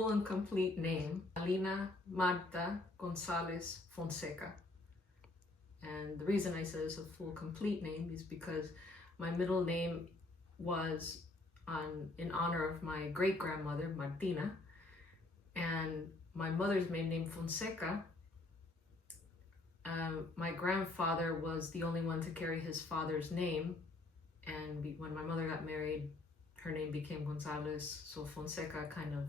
full and complete name, Alina Marta Gonzalez Fonseca. And the reason I said it's a full complete name is because my middle name was in honor of my great-grandmother, Martina, and my mother's maiden name, Fonseca. My grandfather was the only one to carry his father's name, and when my mother got married, her name became Gonzalez, so Fonseca kind of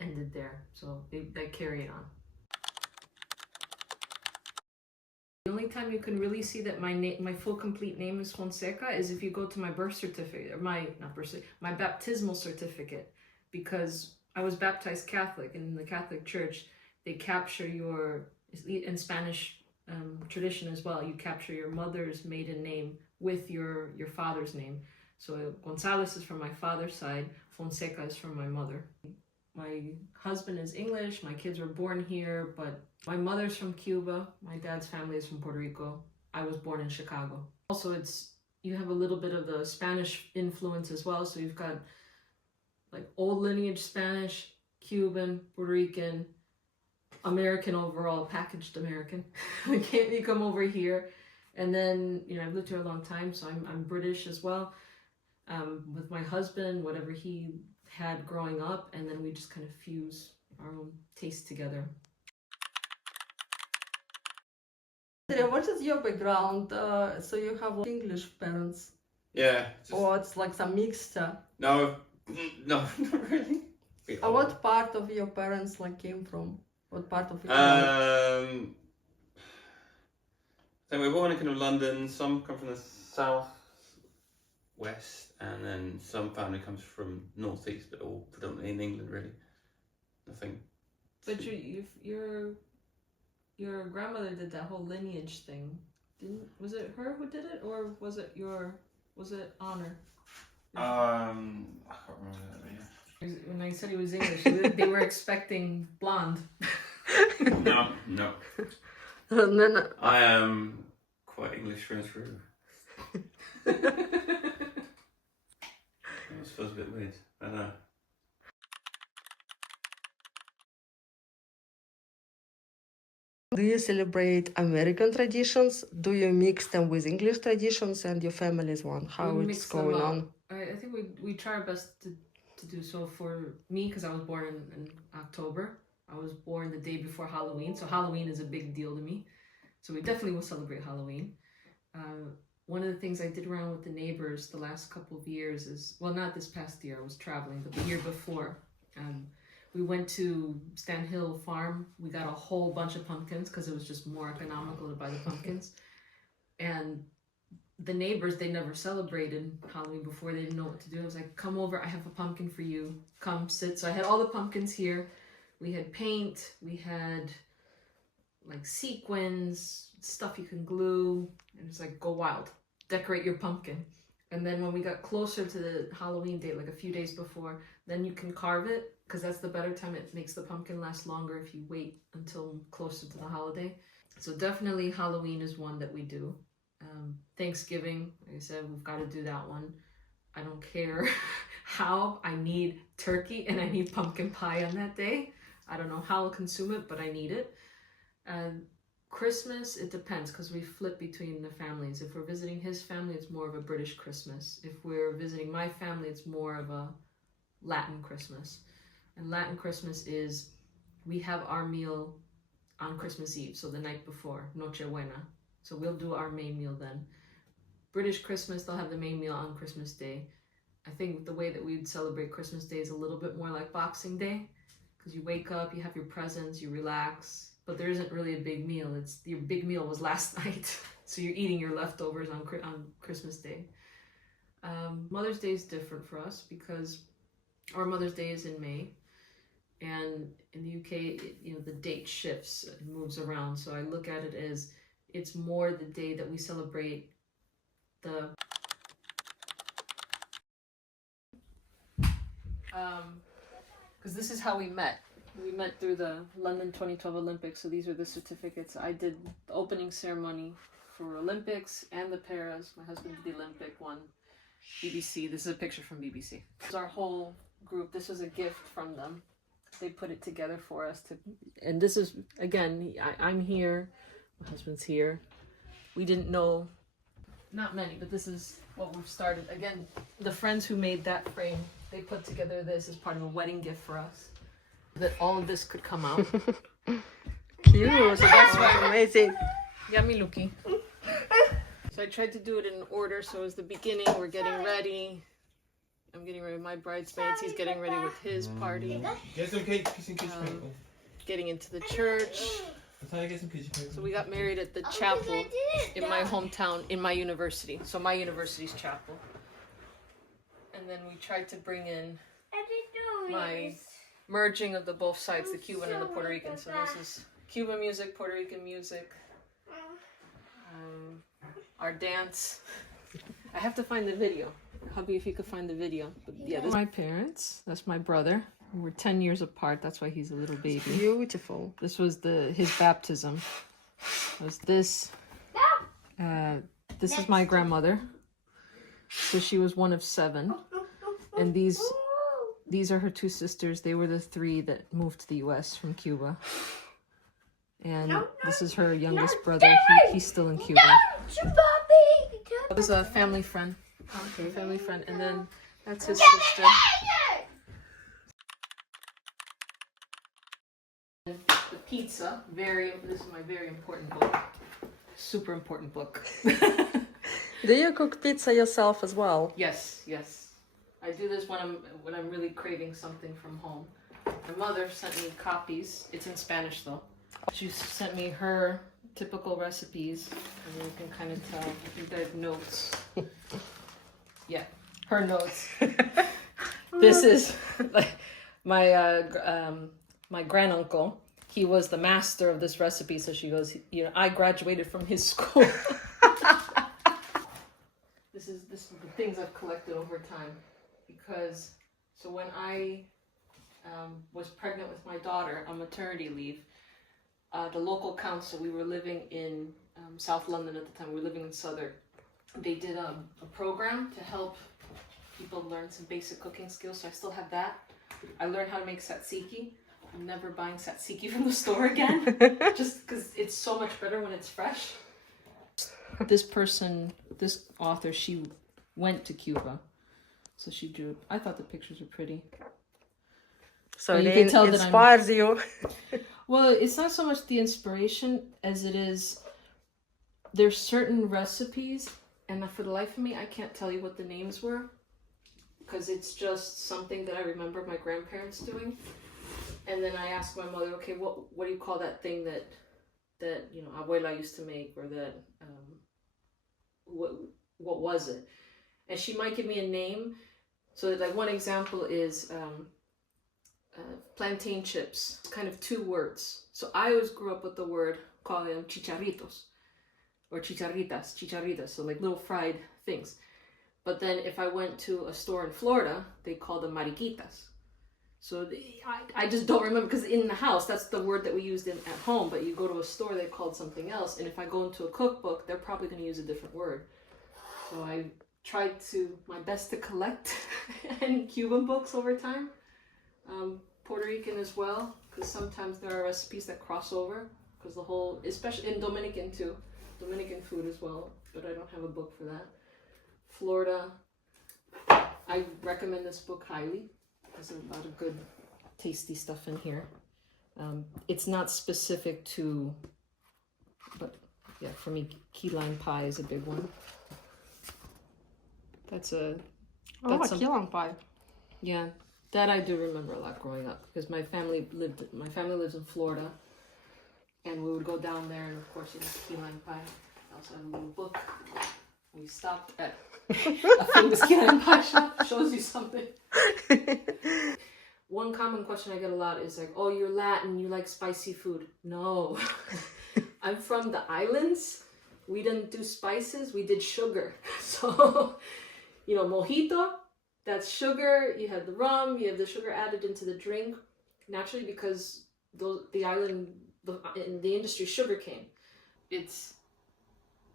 ended there, so they carry it on. The only time you can really see that my full complete name is Fonseca is if you go to my birth certificate, or my baptismal certificate, because I was baptized Catholic, and in the Catholic Church, they capture in Spanish tradition as well, you capture your mother's maiden name with your father's name. So Gonzalez is from my father's side, Fonseca is from my mother. My husband is English, my kids were born here, but my mother's from Cuba, my dad's family is from Puerto Rico. I was born in Chicago. Also, you have a little bit of the Spanish influence as well, so you've got like old lineage Spanish, Cuban, Puerto Rican, American overall, packaged American. You come over here, and then I've lived here a long time, so I'm British as well. With my husband, whatever he had growing up, and then we just kind of fuse our own taste together. What is your background? So you have English parents? Yeah. Or it's like some mixture? No, not really. What part of your parents came from? What part of your life? So we're born in kind of London. Some come from the south west, and then some family comes from northeast, but all predominantly in England, really. Nothing. But your grandmother did that whole lineage thing. Was it her who did it, or was it Honor? I can't remember that. Yeah. When I said he was English, they were expecting blonde. No. No. I am quite English through and through. It feels a bit weird. I don't know. Do you celebrate American traditions? Do you mix them with English traditions, and your family is one? How it's going on? I think we try our best to do so. For me, because I was born in October. I was born the day before Halloween, so Halloween is a big deal to me. So we definitely will celebrate Halloween. One of the things I did around with the neighbors the last couple of years is, well, not this past year, I was traveling, but the year before, we went to Stand Hill Farm. We got a whole bunch of pumpkins because it was just more economical to buy the pumpkins. And the neighbors, they never celebrated Halloween before. They didn't know what to do. I was like, come over, I have a pumpkin for you. Come sit. So I had all the pumpkins here. We had paint, we had like sequins, stuff you can glue, and it's like, go wild, decorate your pumpkin. And then when we got closer to the Halloween date, like a few days before, then you can carve it, because that's the better time. It makes the pumpkin last longer if you wait until closer to the holiday. So definitely Halloween is one that we do. Thanksgiving, like I said, we've got to do that one. I don't care how, I need turkey and I need pumpkin pie on that day. I don't know how I'll consume it, but I need it. Christmas, it depends, because we flip between the families. If we're visiting his family, it's more of a British Christmas. If we're visiting my family, it's more of a Latin Christmas. And Latin Christmas is, we have our meal on Christmas Eve, so the night before, Noche Buena. So we'll do our main meal then. British Christmas, they'll have the main meal on Christmas Day. I think the way that we'd celebrate Christmas Day is a little bit more like Boxing Day, because you wake up, you have your presents, you relax, but there isn't really a big meal. Your big meal was last night, so you're eating your leftovers on Christmas Day. Mother's Day is different for us because our Mother's Day is in May, and in the UK, the date shifts, it moves around. So I look at it as it's more the day that we celebrate the because this is how we met. We met through the London 2012 Olympics, so these are the certificates. I did the opening ceremony for Olympics and the Paras. My husband did the Olympic one. BBC, this is a picture from BBC. This is our whole group. This was a gift from them. They put it together for us to, and this is, again, I'm here, my husband's here. We didn't know, not many, but this is what we've started. Again, the friends who made that frame, they put together this as part of a wedding gift for us. That all of this could come out. Cute. So that's amazing. Yummy looky. So I tried to do it in order. So it's the beginning, we're getting ready. I'm getting ready with my bridesmaids. He's getting ready with his party. Get some cake, some kids' Getting into the church. So we got married at the chapel in my hometown, in my university. So my university's chapel. And then we tried to bring in my merging of the both sides, the Cuban and the Puerto Rican. So this is Cuban music, Puerto Rican music, our dance. I have to find the video. Hubby, if you could find the video. But yeah, this is my parents. That's my brother. We're 10 years apart. That's why he's a little baby. Beautiful. This was his baptism. Was this? This is my grandmother. So she was one of 7, and these are her 2 sisters. They were the 3 that moved to the U.S. from Cuba. And this is her youngest brother. He's still in Cuba. This is a family friend. Okay, family friend, and then that's his sister. The pizza, this is my very important book. Super important book. Do you cook pizza yourself as well? Yes. I do this when I'm really craving something from home. My mother sent me copies. It's in Spanish though. She sent me her typical recipes, and you can kind of tell. I think there are notes. Yeah, her notes. This is like my my granduncle. He was the master of this recipe, so she goes, I graduated from his school. This is the things I've collected over time, because so when I was pregnant with my daughter on maternity leave, the local council, we were living in South London at the time. We were living in Southwark. They did a program to help people learn some basic cooking skills, so I still have that. I learned how to make tzatziki. I'm never buying tzatziki from the store again, just because it's so much better when it's fresh. This author, she went to Cuba, so she drew. I thought the pictures were pretty. So you it can tell inspires you. Well, it's not so much the inspiration as it is, there's certain recipes, and for the life of me, I can't tell you what the names were, because it's just something that I remember my grandparents doing. And then I asked my mother, okay, what do you call that thing that abuela used to make, or that, what was it? And she might give me a name. So like one example is plantain chips. It's kind of 2 words. So I always grew up with the word, calling them chicharritos or chicharritas, so like little fried things. But then if I went to a store in Florida, they called them mariquitas. So I just don't remember, because in the house, that's the word that we used at home, but you go to a store, they called something else. And if I go into a cookbook, they're probably going to use a different word. So I tried my best to collect any Cuban books over time. Puerto Rican as well, because sometimes there are recipes that cross over, because especially in Dominican too, Dominican food as well, but I don't have a book for that. Florida, I recommend this book highly. There's a lot of good, tasty stuff in here. It's not specific to, but yeah, for me, key lime pie is a big one. That's key lime pie. Yeah, that I do remember a lot growing up, because my family lives in Florida, and we would go down there, and of course, key lime pie. I also have a little book. We stopped at a famous key lime pie shop. Shows you something. One common question I get a lot is like, oh, you're Latin, you like spicy food. No. I'm from the islands. We didn't do spices, we did sugar. So, mojito, that's sugar. You have the rum, you have the sugar added into the drink. Naturally, because in the industry, sugar cane. It's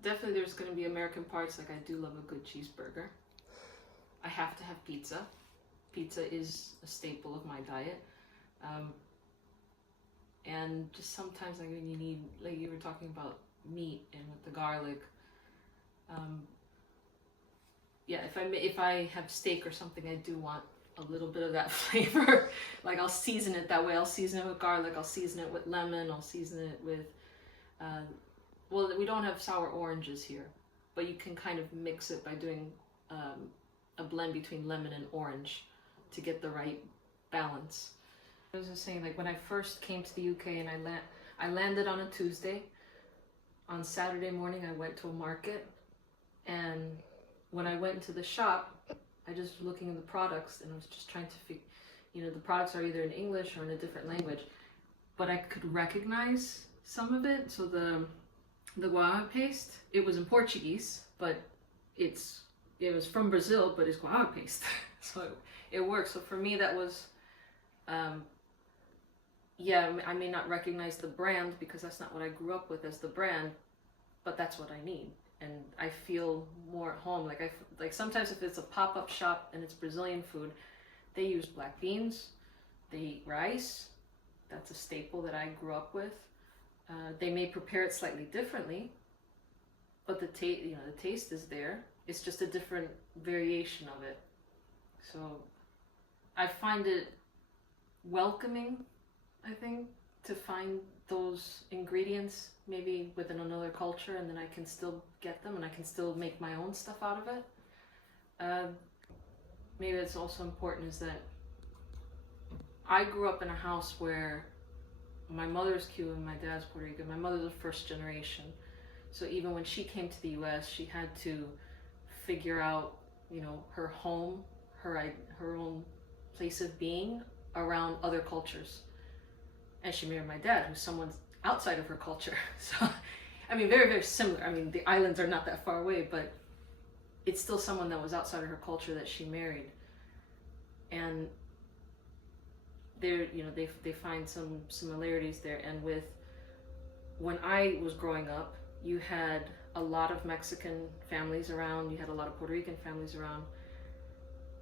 definitely, there's going to be American parts. Like, I do love a good cheeseburger. I have to have pizza. Pizza is a staple of my diet. And just sometimes, like when you need, like you were talking about meat and with the garlic. Yeah, if I have steak or something, I do want a little bit of that flavor. Like I'll season it that way. I'll season it with garlic. I'll season it with lemon. I'll season it with. Well, we don't have sour oranges here, but you can kind of mix it by doing a blend between lemon and orange to get the right balance. I was just saying, like when I first came to the UK and I landed on a Tuesday. On Saturday morning, I went to a market, and when I went into the shop, I just was looking at the products, and I was just trying to figure, the products are either in English or in a different language, but I could recognize some of it. So the guava paste, it was in Portuguese, but it was from Brazil, but it's guava paste, so it works. So for me, that was. Yeah, I may not recognize the brand because that's not what I grew up with as the brand, but that's what I need, and I feel more at home. Like sometimes if it's a pop-up shop and it's Brazilian food, they use black beans, they eat rice. That's a staple that I grew up with. They may prepare it slightly differently, but the taste is there. It's just a different variation of it. So I find it welcoming, I think, to find those ingredients maybe within another culture, and then I can still get them and I can still make my own stuff out of it. Maybe it's also important is that I grew up in a house where my mother's Cuban, my dad's Puerto Rican. My mother's the first generation, so even when she came to the US, she had to figure out, her home, her own place of being around other cultures. And she married my dad, who's someone outside of her culture. So, I mean, very, very similar. I mean, the islands are not that far away, but it's still someone that was outside of her culture that she married. And they find some similarities there. And when I was growing up, you had a lot of Mexican families around, you had a lot of Puerto Rican families around.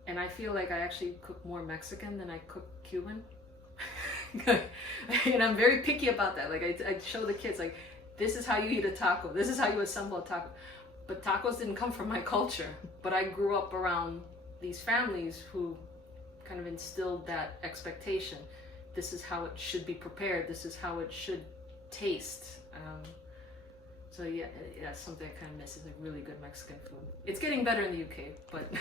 And I feel like I actually cook more Mexican than I cook Cuban. And I'm very picky about that. Like I show the kids, like, this is how you eat a taco, this is how you assemble a taco. But tacos didn't come from my culture, but I grew up around these families who kind of instilled that expectation. This is how it should be prepared, this is how it should taste. So yeah, that's something I kind of miss, is like really good Mexican food. It's getting better in the UK, but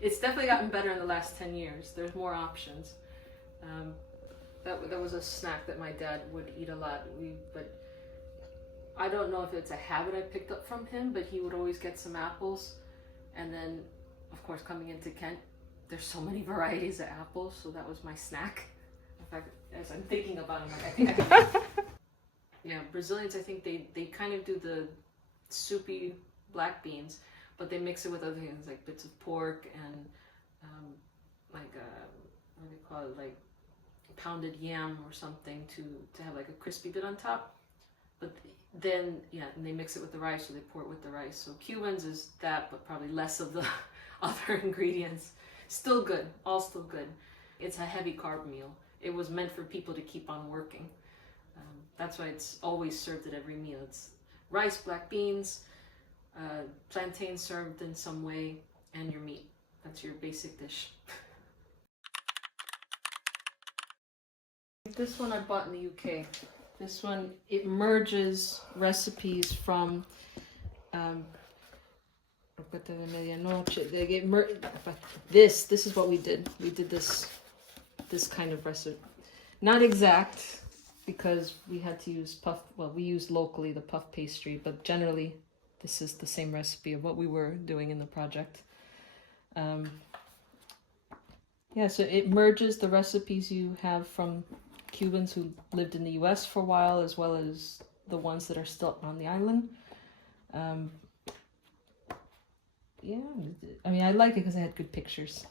it's definitely gotten better in the last 10 years. There's more options. That was a snack that my dad would eat a lot. But I don't know if it's a habit I picked up from him, but he would always get some apples. And then, of course, coming into Kent, there's so many varieties of apples, so that was my snack. In fact, as I'm thinking about it, I think yeah, Brazilians, I think they kind of do the soupy black beans, but they mix it with other things like bits of pork and what do they call it, like pounded yam or something to have like a crispy bit on top. But then, yeah, and they mix it with the rice, so they pour it with the rice. So Cubans is that, but probably less of the other ingredients. Still good, all still good. It's a heavy carb meal. It was meant for people to keep on working. That's why it's always served at every meal. It's rice, black beans, plantain served in some way, and your meat. That's your basic dish. This one I bought in the UK. This one, it merges recipes from this is what we did. We did this kind of recipe. Not exact, because we had to use we used locally the puff pastry, but generally this is the same recipe of what we were doing in the project. Yeah, so it merges the recipes you have from Cubans who lived in the US for a while, as well as the ones that are still on the island. Yeah, I mean, I like it because I had good pictures.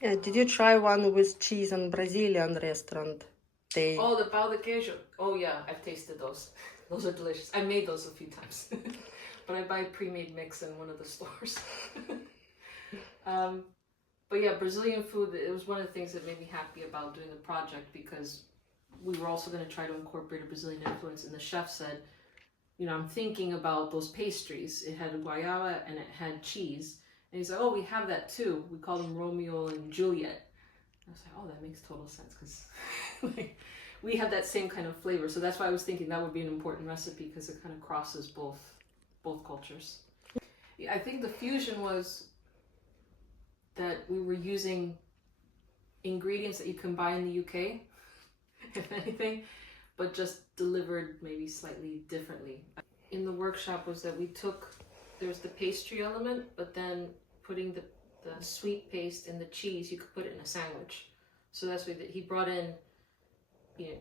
Yeah, did you try one with cheese in Brazilian restaurant? Oh, the pão de queijo. Oh yeah, I've tasted those. Those are delicious. I made those a few times. But I buy a pre-made mix in one of the stores. But yeah, Brazilian food, it was one of the things that made me happy about doing the project, because we were also going to try to incorporate a Brazilian influence. And the chef said, you know, I'm thinking about those pastries. It had guayaba and it had cheese. And he's like, oh, we have that too. We call them Romeo and Juliet. I was like, oh, that makes total sense, because like, we have that same kind of flavor. So that's why I was thinking that would be an important recipe, because it kind of crosses both cultures. Yeah, I think the fusion was that we were using ingredients that you can buy in the UK, if anything, but just delivered maybe slightly differently. In the workshop was that there's the pastry element, but then putting the sweet paste and the cheese, you could put it in a sandwich. So that's why he brought in, you know,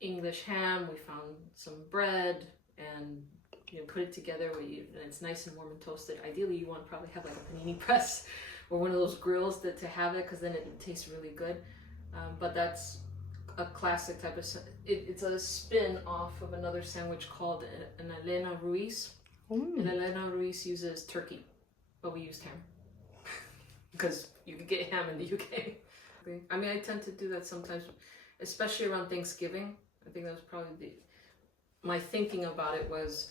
English ham. We found some bread and, you know, put it together and it's nice and warm and toasted. Ideally, you want to probably have like a panini press or one of those grills to have it, because then it tastes really good. But that's a classic type of. It's a spin off of another sandwich called an Alina Ruiz. And Alina Ruiz uses turkey, but we used ham. Because you could get ham in the UK. I mean, I tend to do that sometimes, especially around Thanksgiving. I think that was probably my thinking about it was,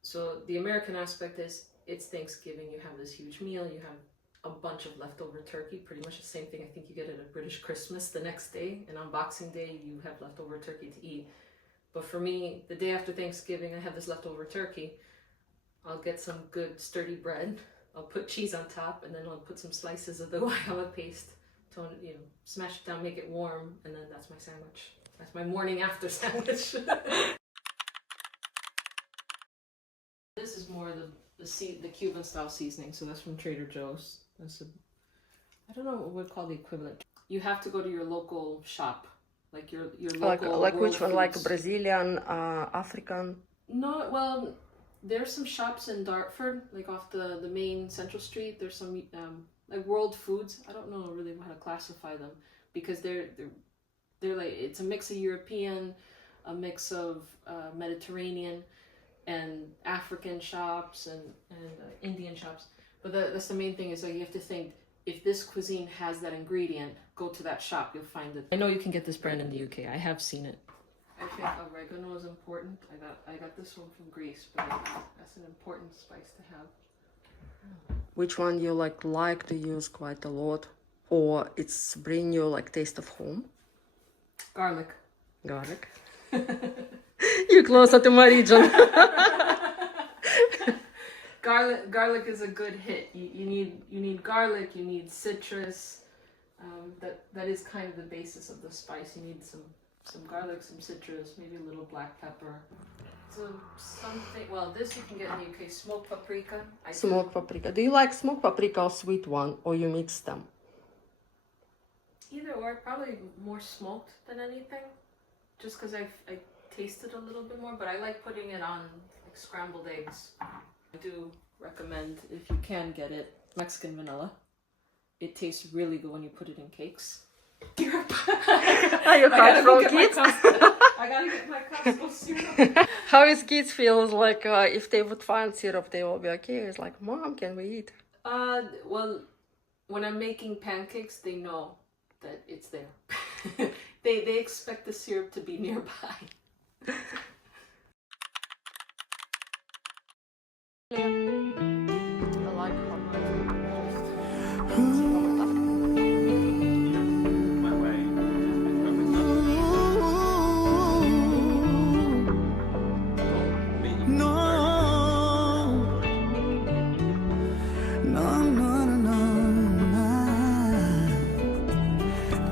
so the American aspect is, it's Thanksgiving, you have this huge meal, you have a bunch of leftover turkey, pretty much the same thing I think you get at a British Christmas the next day, and on Boxing Day you have leftover turkey to eat. But for me, the day after Thanksgiving, I have this leftover turkey. I'll get some good sturdy bread, I'll put cheese on top, and then I'll put some slices of the guayaba paste to, you know, smash it down, make it warm, and then that's my sandwich. That's my morning after sandwich. This is more the Cuban style seasoning, so that's from Trader Joe's. I don't know what we'd call the equivalent. You have to go to your local shop, like your local. Like which one? Foods. Like Brazilian, African? No, well, there's some shops in Dartford, like off the main Central Street. There's some like World Foods. I don't know really how to classify them, because they're like, it's a mix of European, a mix of Mediterranean, and African shops and Indian shops. But that's the main thing, is like, you have to think, if this cuisine has that ingredient, go to that shop, you'll find it. I know you can get this brand in the UK. I have seen it. I think oregano is important. I got this one from Greece, but that's an important spice to have. Which one you like to use quite a lot, or it's bring you like taste of home? Garlic. Garlic. You're closer to my region. Garlic is a good hit. You need garlic. You need citrus. That is kind of the basis of the spice. You need some garlic, some citrus, maybe a little black pepper. So something. Well, this you can get in the UK. Smoked paprika. Smoked paprika. Do you like smoked paprika or sweet one, or you mix them? Either or. Probably more smoked than anything, just because I tasted a little bit more. But I like putting it on like scrambled eggs. I do recommend, if you can get it, Mexican vanilla. It tastes really good when you put it in cakes. Are you hard from kids? I gotta get my Costco syrup. How is kids feels like if they would find syrup, they will be okay? It's like, Mom, can we eat? Well, when I'm making pancakes, they know that it's there. They expect the syrup to be nearby. I like My way.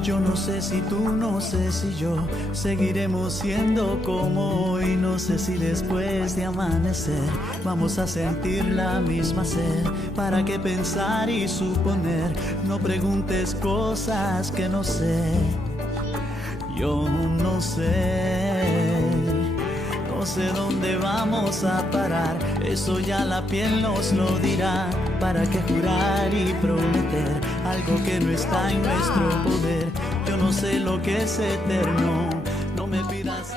Yo no sé si tú, no sé si yo seguiremos siendo como hoy. No sé si después de amanecer vamos a sentir la misma sed. ¿Para qué pensar y suponer? No preguntes cosas que no sé. Yo no sé. No sé dónde vamos a parar, eso ya la piel nos lo dirá. ¿Para qué jurar y prometer algo que no está en nuestro poder? Yo no sé lo que es eterno, no me pidas...